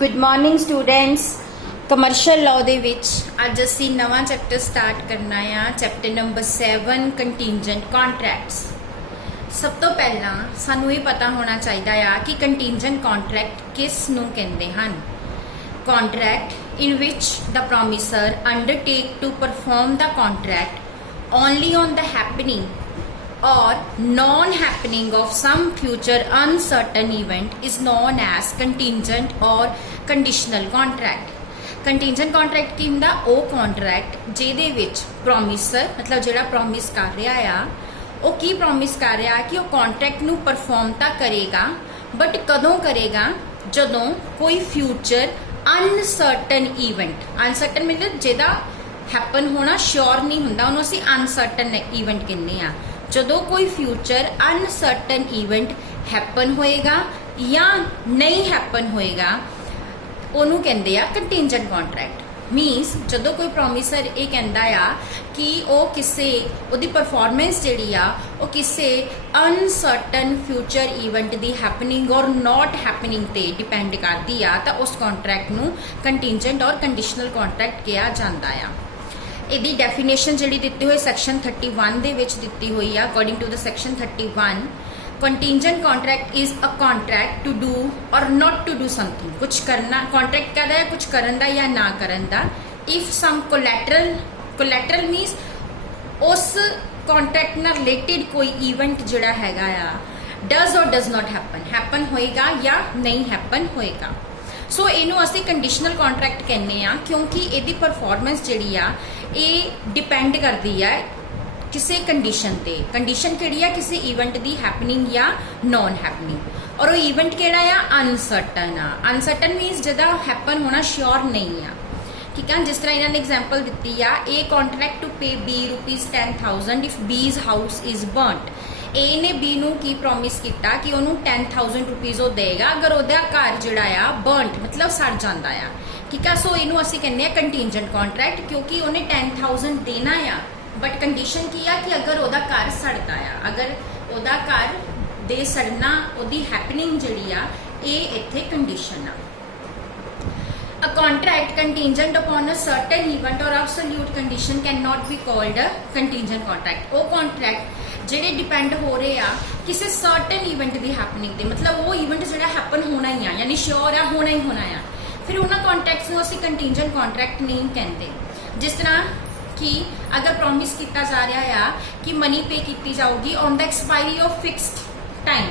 Good morning students. Commercial law दे विच अज असी नवा चैप्टर स्टार्ट करना आ, चैप्टर नंबर 7 कंटीजेंट कॉन्ट्रैक्ट्स। सब तो पहला सानू ये पता होना चाहिए आ कि कंटीजेंट कॉन्ट्रैक्ट किस नूं कहंदे हन। Contract in which the promisor undertake to perform the contract only on the happening or non-happening of some future uncertain event is known as contingent or conditional contract। contingent contract की हुंदा ओ contract जिहदे विच promiser मतलब जिहड़ा promise कर रहा आ वो की promise कर रहा कि वो contract नू perform तां करेगा, but कदों करेगा जदों कोई future uncertain event मतलब जिहदा happen होना sure नहीं हुंदा उहनूं असीं uncertain event कहंदे आ। जदों कोई फ्यूचर अनसर्टन इवेंट हैपन होएगा या नहीं हैपन होएगा उन्होंने कहते हैं कंटीजेंट कॉन्ट्रैक्ट। मीनस जदों कोई प्रोमिसर ये कहता आ कि वो किसी उहदी परफॉर्मेंस जिहड़ी आ वो किसी अनसर्टन फ्यूचर इवेंट दी हैपनिंग और नॉट हैपनिंग ते डिपेंड करती आ तां उस कॉन्ट्रैक्ट नूं कंटीजेंट और कंडीशनल कॉन्ट्रैक्ट कहा जाता है। इहदी डेफिनेशन जिहड़ी दित्ती हुई सैक्शन 31 दे विच दित्ती हुई है। According to the section 31 contingent contract is a contract to do और नॉट टू डू समथिंग। कुछ करना कॉन्ट्रैक्ट कहता है कुछ करन दा या ना करन दा। इफ सम कोलैटरल मीनस उस कॉन्ट्रैक्ट नाल रिलेटेड कोई इवेंट जिहड़ा हैगा आ डज और डज नॉट हैपन होएगा या नहीं हैपन होएगा। सो इनू असी कंडीशनल कॉन्ट्रैक्ट कहने आ क्योंकि इहदी परफॉर्मेंस जिहड़ी आ ये डिपेंड करती है किसी कंडीशन ते। कंडीशन किहड़ी है किसी इवेंट दी हैपनिंग या नॉन हैपनिंग, और वो इवेंट किहड़ा आ अनसर्टन आ। अनसर्टन मीनस जिहदा हैपन होना श्योर नहीं आ। ठीक है, जिस तरह इन्होंने एग्जाम्पल दी आ A contract to pay B ₹10,000 if B's house is burnt. A ने बी नू की प्रॉमिस किया कि उन्होंने ₹10,000 देगा अगर वह घर जिहड़ा आ बर्नट मतलब सड़ जाता है। ठीक है, सो इनू असी कहने कंटीजेंट कॉन्ट्रैक्ट क्योंकि उन्हें 10,000 देना आ, बट कंडीशन की आ कि अगर वह घर सड़ता है, अगर वह घर दे सड़ना वही हैपनिंग जिहड़ी आ ये इत्थे कंडीशन आ। A contract contingent upon a certain event or absolute condition cannot be called a contingent contract। वो contract ਜਿਹੜੇ डिपेंड हो रहे आ किसी सर्टन इवेंट की हैपनिंग ते मतलब वो इवेंट जो हैपन होना ही आ यानी श्योर आ होना ही होना आ, फिर उन्होंने कॉन्ट्रैक्ट्स असी कंटीजेंट कॉन्ट्रैक्ट नहीं कहते। जिस तरह कि अगर प्रॉमिस किया जा रहा आ कि मनी पे की जाऊगी on the expiry of fixed time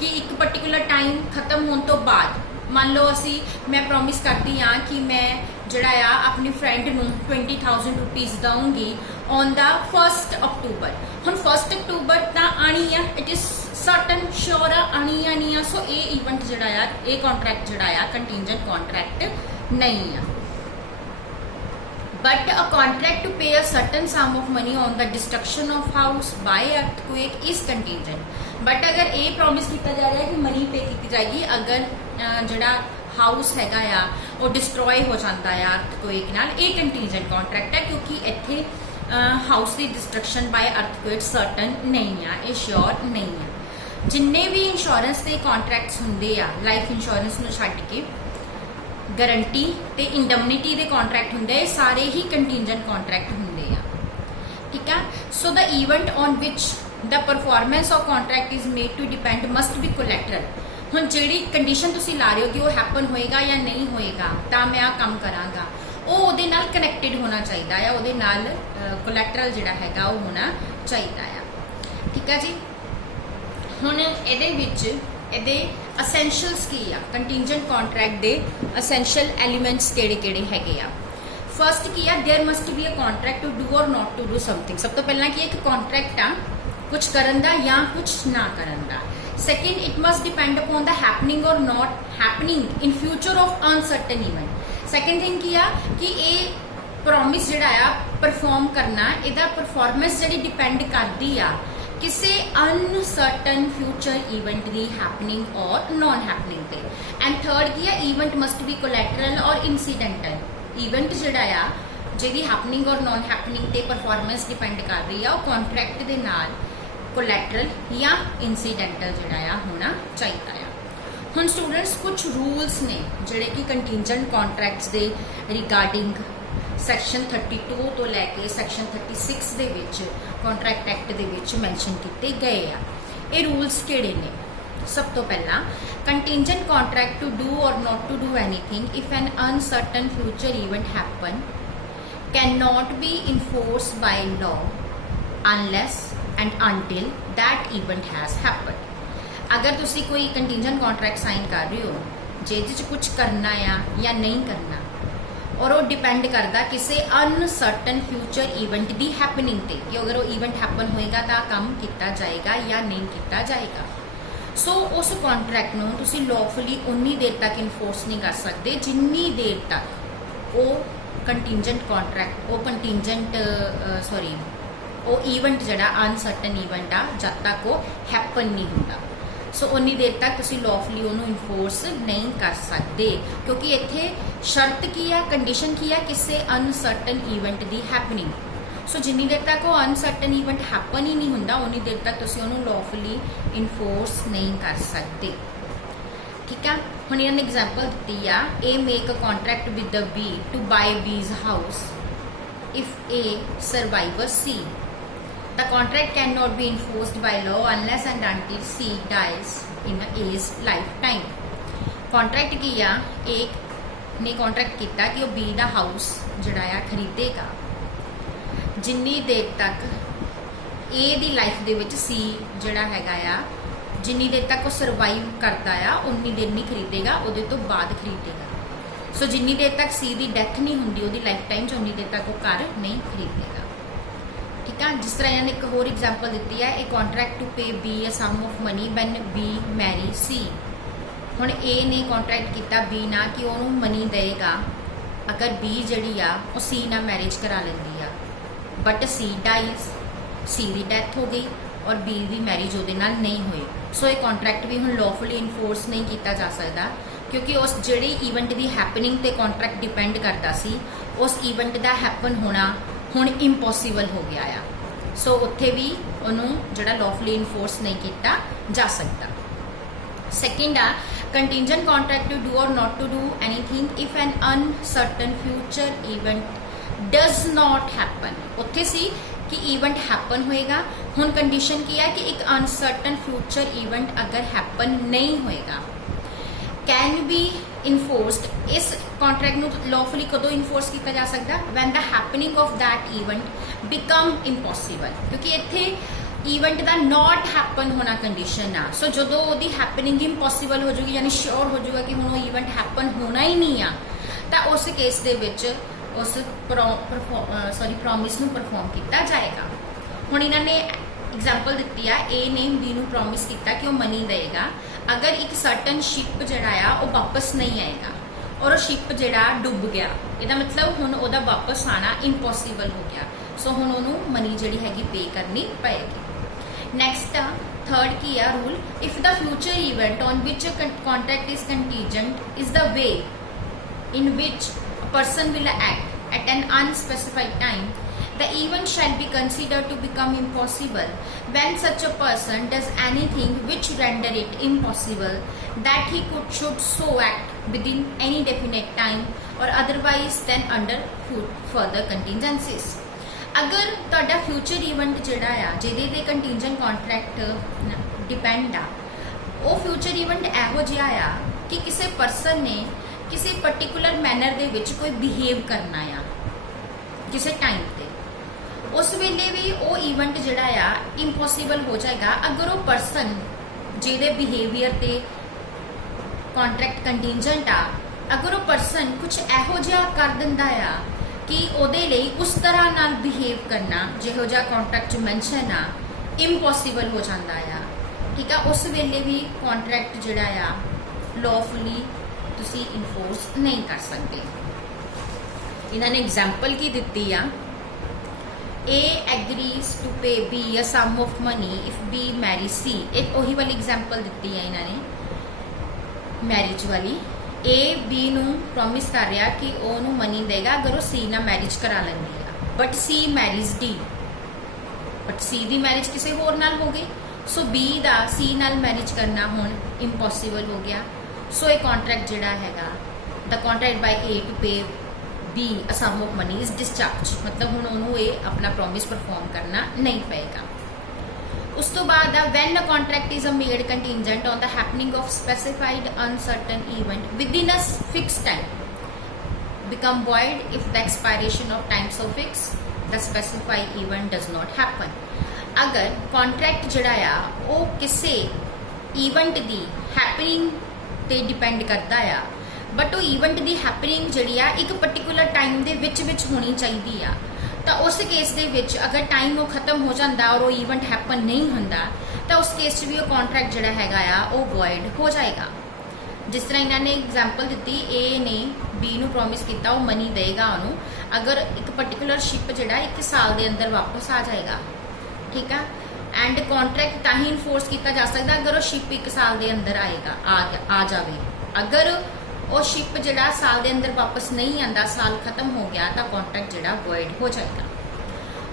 कि एक पर्टिकुलर टाइम खत्म होने तो बाद मान लो असी मैं प्रॉमिस करती हाँ कि मैं जड़ा आ अपनी फ्रेंड नूं ₹20,000 दूंगी ऑन द 1 अक्टूबर। हम 1 अक्टूबर तो आनी है, इट इज सर्टन श्योर आनी आ। सो ये इवेंट जड़ा आ ये कॉन्ट्रैक्ट जड़ा आ कंटीजेंट कॉन्ट्रैक्ट नहीं है। बट अ कॉन्ट्रैक्ट टू पे a certain some of money on the destruction of house by earthquake is contingent. But अगर ये प्रॉमिस किया जा रहा है कि मनी पे की जाएगी अगर जड़ा हाउस हैगा आ वो डिस्ट्रॉय हो जाता है अर्थक्वेक नाल, ये कंटीजेंट कॉन्ट्रैक्ट है क्योंकि इत्थे हाउस की डिस्ट्रक्शन बाय अर्थक्वेक सर्टन नहीं है, ये श्योर नहीं है। जिन्ने भी इंश्योरेंस के कॉन्ट्रैक्ट्स होंदे आ लाइफ इंश्योरेंस नूं छड्ड के गारंटी ते इंडमनिटी के कॉन्ट्रैक्ट होंदे आ सारे ही कंटीजेंट कॉन्ट्रैक्ट होंदे आ। ठीक है, so the event on which the performance of contract is made to depend must be collateral. हुण जिहड़ी कंडीशन तुसी ला रहे हो कि वो हैपन होएगा या नहीं होएगा तां मैं आ काम करांगा वो उहदे नाल कनैक्टेड होना चाहिए है, उहदे नाल कोलैटरल जिहड़ा हैगा वो होना चाहिए है। ठीक है जी, हुण इहदे विच इहदे असैंशियल्स की आ कंटीजेंट कॉन्ट्रैक्ट दे असैंशियल एलीमेंट्स किहड़े हैगे आ। फर्स्ट की आ there must be a contract to do और नॉट टू डू समथिंग। सब तो पहला कि एक कॉन्ट्रैक्ट आ कुछ करन दा या कुछ ना करन दा। Second it must depend upon the happening और not happening in future of uncertain event. Second thing की आ कि ये प्रॉमिस जिहड़ा आ परफॉर्म करना इहदा परफॉर्मेंस जिहड़ी डिपेंड करती आ किसी अनसर्टन फ्यूचर इवेंट की हैपनिंग और नॉन हैपनिंग पे। एंड थर्ड की आ इवेंट मस्ट बी कोलैटरल और इंसीडेंटल। इवेंट जिहड़ा आ जिहदी हैपनिंग और नॉन हैपनिंग ते परफॉर्मेंस डिपेंड कर रही है वो कॉन्ट्रैक्ट दे नाल कोलैटरल या इंसीडेंटल जिहड़ा आ होना चाहिए है। ਹੁਣ ਸਟੂਡੈਂਟਸ ਕੁਝ ਰੂਲਸ ਨੇ ਜਿਹੜੇ ਕਿ ਕੰਟੀਂਜੈਂਟ ਕੰਟਰੈਕਟਸ ਦੇ ਰਿਗਾਰਡਿੰਗ ਸੈਕਸ਼ਨ 32 ਤੋਂ ਲੈ ਕੇ ਸੈਕਸ਼ਨ 36 ਦੇ ਵਿੱਚ ਕੰਟਰੈਕਟ ਐਕਟ ਦੇ ਵਿੱਚ ਮੈਂਸ਼ਨ ਕੀਤੇ ਗਏ ਆ। ਇਹ ਰੂਲਸ ਕਿਹੜੇ ਨੇ? ਸਭ ਤੋਂ ਪਹਿਲਾਂ contingent contract to do or not to do anything if an uncertain future event happen cannot be enforced by law unless and until that event has happened। अगर तुसी कोई contingent contract साइन कर रहे हो ਜਿਹਦੇ 'ਚ ਕੁਝ ਕਰਨਾ ਆ ਜਾਂ ਨਹੀਂ ਕਰਨਾ और वो डिपेंड करता किसी अनसर्टन फ्यूचर इवेंट की हैपनिंग ते कि अगर वो इवेंट हैपन होएगा तो काम किया जाएगा या नहीं किया जाएगा। सो उस कॉन्ट्रैक्ट नूं तुसी लॉफुली उन्नी देर तक इनफोर्स नहीं कर सकते जिन्नी देर तक वो कंटीजेंट कॉन्ट्रैक्ट वो कंटीजेंट वो इवेंट जिहड़ा अनसर्टन इवेंट आ जब तक वो हैपन नहीं होता। सो उन्नी देर तक तुसी लॉफुली उन्होंने इनफोर्स नहीं कर सकते क्योंकि इत्थे शर्त की है कंडीशन की है किसी अनसर्टन इवेंट की हैपनिंग। सो जिन्नी देर तक वो अनसर्टन इवेंट हैपन ही नहीं होंदा उन्नी देर तक तुसी उन्होंने लॉफुली इनफोर्स नहीं कर सकते। ठीक है, हुण इन्होंने एग्जाम्पल दी आ A make a contract with the B to buy B's house if A survivor C. The contract cannot be enforced by law unless and until C dies in A's lifetime। Contract की आ एक ने contract किया कि वो B का house जिहड़ा आ खरीदेगा जिन्नी देर तक A the life they which C जिहड़ा हैगा आ जिन्नी देर तक वो सरवाइव करता आ उन्नी देर नहीं खरीदेगा, उहदे तो बाद खरीदेगा। सो जिन्नी देर तक C दी डेथ नहीं हुंदी उहदी लाइफ टाइम च उन्नी देर तक वो घर नहीं खरीदेगा। ठीक है, जिस तरह इन्होंने एक होर एग्जाम्पल दी है A contract to pay B a sum of money when B marry C. हुण ए ने कॉन्ट्रैक्ट किया बी ना कि उन्होंने मनी देगा अगर बी जिहड़ी आ वो सी ना मैरिज करा लैंदी आ बट सी डाइज, सी की डैथ हो गई और बी की मैरिज उहदे नाल नहीं हुई। सो ये कॉन्ट्रैक्ट भी हुण लॉफुली इनफोर्स नहीं किया जा सकता क्योंकि उस जिहड़ी इवेंट की हैपनिंग ते कॉन्ट्रैक्ट डिपेंड करता सी उस इवेंट का हैपन होना हुण इंपॉसिबल हो गया आ। सो उत्थे भी उन्होंने जिहड़ा लॉफुली इनफोर्स नहीं किया जा सकता। सैकेंड आ कंटीजेंट कॉन्ट्रैक्ट टू डू और not to do anything if an uncertain future event does not happen. उत्थे सी कि इवेंट हैपन होएगा, हुण कंडीशन की है कि एक अनसर्टन फ्यूचर इवेंट अगर हैपन नहीं होएगा कैन बी इनफोर्सड। इस कॉन्ट्रैक्ट नूं लॉफुली कदों इनफोर्स किया जा सकता when the happening of that event become impossible क्योंकि इत्थे इवेंट का नॉट हैपन होना कंडीशन आ। सो जो वो हैपनिंग इंपॉसिबल हो जाएगी यानी श्योर हो जाएगा कि हुण इवेंट हैपन होना ही नहीं आ तो उस केस दे विच उस प्रॉमिस नूं परफॉर्म किया जाएगा। हुण इन्होंने एग्जाम्पल दी है ए ने बी नूं प्रॉमिस किया कि वो मनी देगा अगर एक सर्टन शिप जिहड़ा आ वो वापस नहीं आएगा और वो शिप जिहड़ा डुब गया इहदा मतलब हुण उहदा वापस आना इंपॉसिबल हो गया। सो हुण उहनूं मनी जिहड़ी हैगी पे करनी पएगी। नैक्सट थर्ड की आ rule if the future event on which contract is contingent is the way in which a person will act at an unspecified time the event shall be considered to become impossible when such a person does anything which render it impossible that he should so act within any definite time or otherwise then under further contingencies। अगर तुहाडा future event जिहड़ा आ जिहदे ते contingent contract depend आ वो future event इहो जिहा आ कि किसी परसन ने किसी पर्टिकुलर मैनर दे विच कोई बिहेव करना आ किसी टाइम ते उस वेले भी वो इवेंट जिहड़ा आ इंपॉसिबल हो जाएगा अगर वो परसन जिहदे बिहेवियर ते कॉन्ट्रैक्ट कंटीजेंट आ अगर वो परसन कुछ इहो जिहा कर दिंदा आ कि उहदे लई उस तरह नाल बिहेव करना जिहो जिहा कॉन्ट्रैक्ट मैंशन आ इंपॉसिबल हो जाता आ। ठीक है, उस वेले भी कॉन्ट्रैक्ट जिहड़ा आ लॉफुली तुसी इनफोर्स नहीं कर सकते। इन्होंने एग्जाम्पल की दी आ A agrees to pay B a sum of money if B marries C। एक वही वाली एग्जाम्पल दी है इन्होंने मैरिज वाली। A B नूं प्रॉमिस कर रहा कि ओनू मनी देगा अगर वो C ना मैरिज करा लेंदी है but C marriage D but C the marriage किसी होर नाल हो गई। सो B दा C नाल मैरिज करना हुण इंपॉसिबल हो गया। सो ये कॉन्ट्रैक्ट जिहड़ा हैगा the contract by A to pay B a sum of money is discharge, मतलब हुण उहनूं ये अपना प्रॉमिस परफॉर्म करना नहीं पेगा। उस तो बाद when a contract is a made contingent on the happening of specified uncertain event with in a fix time become void if the expiration of time so fix the specified event does not happen। अगर contract जिहड़ा आ वो किसी event the happening ते depend करता आ, but वो event the happening जिहड़ी आ एक particular time दे विच होनी चाहिदी आ, तो उस केस दे विच अगर टाइम वो खत्म हो जाता और वो ईवेंट हैपन नहीं हुंदा तो उस केस च भी वो कॉन्ट्रैक्ट जिहड़ा हैगा आ वो वॉइड हो जाएगा। जिस तरह इन्होंने एग्जाम्पल दी, ए ने बी नू प्रॉमिस किया वो मनी देगा उन्होंने अगर एक पर्टिकुलर शिप जिहड़ा 1 साल के अंदर वापस आ जाएगा, ठीक है। एंड कॉन्ट्रैक्ट तां ही इनफोर्स किया जा सकता अगर वो शिप 1 साल के अंदर आएगा आ जाए। अगर वो शिप जिहड़ा साल के अंदर वापस नहीं आता, साल खत्म हो गया, तो कॉन्ट्रैक्ट जिहड़ा वॉइड हो जाएगा।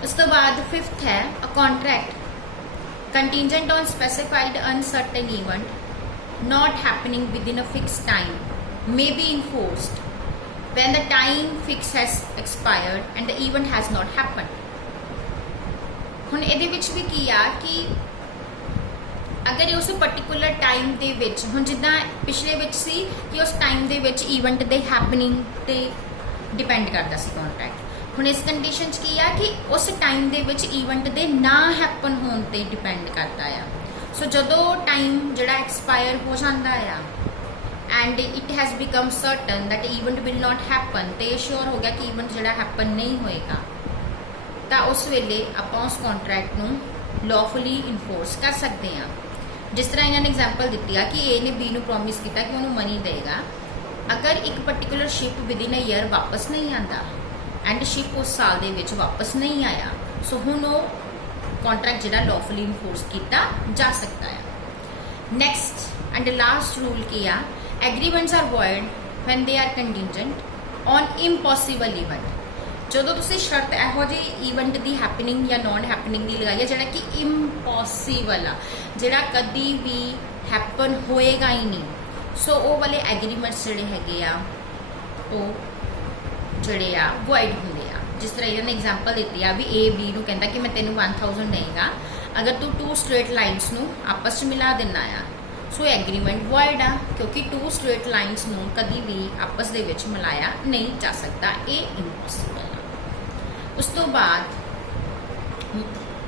उस तो बाद 5th है a contract contingent on specified uncertain event not happening within a fixed time may be enforced when the time fix has expired and the event has not happened। हुण इहदे विच भी की आ कि अगर उस पर्टिकुलर टाइम दे विच हुण जिद्दां पिछले विच सी कि उस टाइम दे विच ईवेंट दे हैपनिंग ते डिपेंड करदा सी कॉन्ट्रैक्ट, हुण इस कंडीशन च की आ कि उस टाइम दे विच ईवेंट दे ना हैपन होण ते डिपेंड करदा आ। सो जदों टाइम जिहड़ा एक्सपायर हो जाता है and it has become certain that event will not happen, तो श्योर हो गया कि इवेंट जिहड़ा हैपन नहीं होएगा, तो उस वेले आपां उस कॉन्ट्रैक्ट नूं लॉफुली इनफोर्स कर सकते हैं। जिस तरह इन्होंने एग्जाम्पल दी है कि ए ने बी नूं प्रॉमिस किया कि उन्होंने मनी देगा अगर एक particular ship with in a year वापस नहीं आता एंड शिप उस साल दे विच वापस नहीं आया, सो हुण वो कॉन्ट्रैक्ट जिहड़ा लॉफुली इनफोर्स किया जा सकता है। नैक्सट एंड लास्ट रूल की आ agreements are void when they are contingent on impossible event. जदों तुसीं शर्त इहो जी इवेंट की हैपनिंग या नॉन हैपनिंग की लगाई है जिहड़ा कि इम्पॉसिबल आ, जिहड़ा कदी भी हैपन होएगा ही नहीं, सो वो वाले एग्रीमेंट्स जिहड़े हैगे आ वो जिहड़े आ वॉइड हुंदे आ। जिस तरह इन्होंने एग्जाम्पल दी है भी ए बी नूं कहंदा कि मैं तेनों 1000 देगा अगर तू 2 स्ट्रेट लाइन्स नूं आपस में मिला देना आ, सो एग्रीमेंट वॉइड आ क्योंकि 2 स्ट्रेट लाइन्स नूं कभी भी आपस दे विच मिलाया नहीं जा सकता, ये इम्पॉसिबल आ। उस तो बाद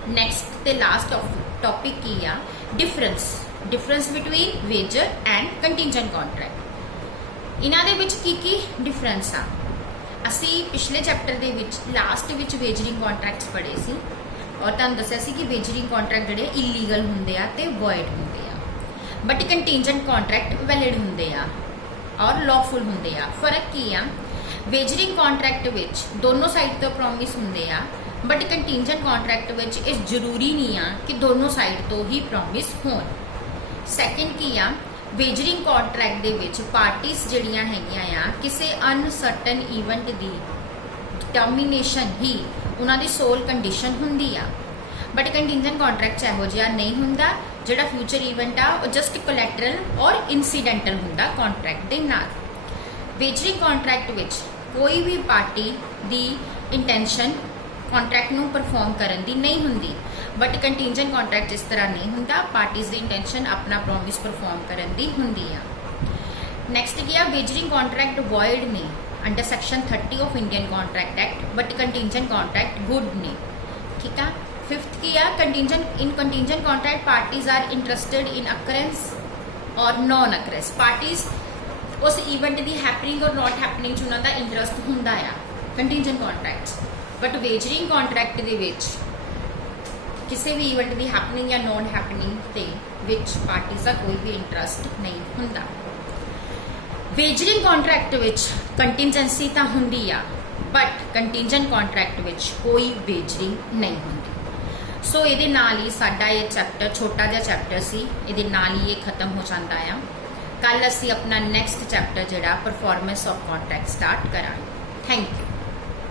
नैक्सट ते लास्ट टॉपिक की आ difference between wager and contingent contract. इन्हां दे विच की डिफरेंस आ, असी पिछले चैप्टर के लास्ट विच वेजरिंग कॉन्ट्रैक्ट्स पढ़े सी और तुहानूं दस्सिया सी कि वेजरिंग कॉन्ट्रैक्ट जिहड़े इलीगल हुंदे आ ते वॉइड हुंदे आ, बट कंटीजेंट कॉन्ट्रैक्ट वैलिड हुंदे आ और लॉफुल हुंदे आ। फर्क की आ, वेजरिंग कॉन्ट्रैक्ट विच दोनों साइड तो प्रॉमिस हुंदे आ, बट कंटीजेंट कॉन्ट्रैक्ट विच इस जरूरी नहीं आ कि दोनों साइड तो ही प्रॉमिस होण। सैकेंड की आ वेजरिंग कॉन्ट्रैक्ट दे विच पार्टीज जिहड़ियां हैगियां आ किसी अनसर्टन इवेंट की डिटर्मीनेशन ही उन्हां दी सोल कंडीशन हुंदी आ, बट कंटीजेंट कॉन्ट्रैक्ट इहो जिहा नहीं हुंदा, जिहड़ा फ्यूचर इवेंट आ वो जस्ट कोलैटरल और इंसीडेंटल हुंदा कॉन्ट्रैक्ट दे नाल। वेजरिंग कॉन्ट्रैक्ट विच कोई भी पार्टी दी इंटेंशन कॉन्ट्रैक्ट नूं परफॉर्म करन दी नहीं हुंदी, बट कंटीजेंट कॉन्ट्रैक्ट इस तरह नहीं हुंदा, पार्टीज की इंटेंशन अपना प्रॉमिस परफॉर्म करन दी हुंदी आ। नैक्सट की आ वेजरिंग कॉन्ट्रैक्ट वॉइड ने under section 30 of Indian contract act, but contingent contract good ने, ठीक है। 5th की आ contingent contract parties are interested in occurrence और नॉन अकरेंस। पार्टीज उस इवेंट की हैपनिंग और नॉट हैपनिंग च उन्हां दा इंटरस्ट हुंदा आ contingent contracts, but wagering contract दे विच किसी भी इवेंट की हैपनिंग या नॉन हैपनिंग के विच पार्टीज का कोई भी इंटरस्ट नहीं हुंदा। वेजरिंग कॉन्ट्रैक्ट विच कंटीजेंसी तो हुंदी आ, बट कंटीजेंट कॉन्ट्रैक्ट विच कोई वेजरिंग नहीं हुंदी। सो ये नाल ही साडा ये चैप्टर छोटा जिहा चैप्टर सी ये नाल ही ये खत्म हो जाता है। कल असी अपना नैक्सट चैप्टर जिहड़ा परफॉर्मेंस ऑफ कॉन्ट्रैक्ट स्टार्ट करांगे। Thank you.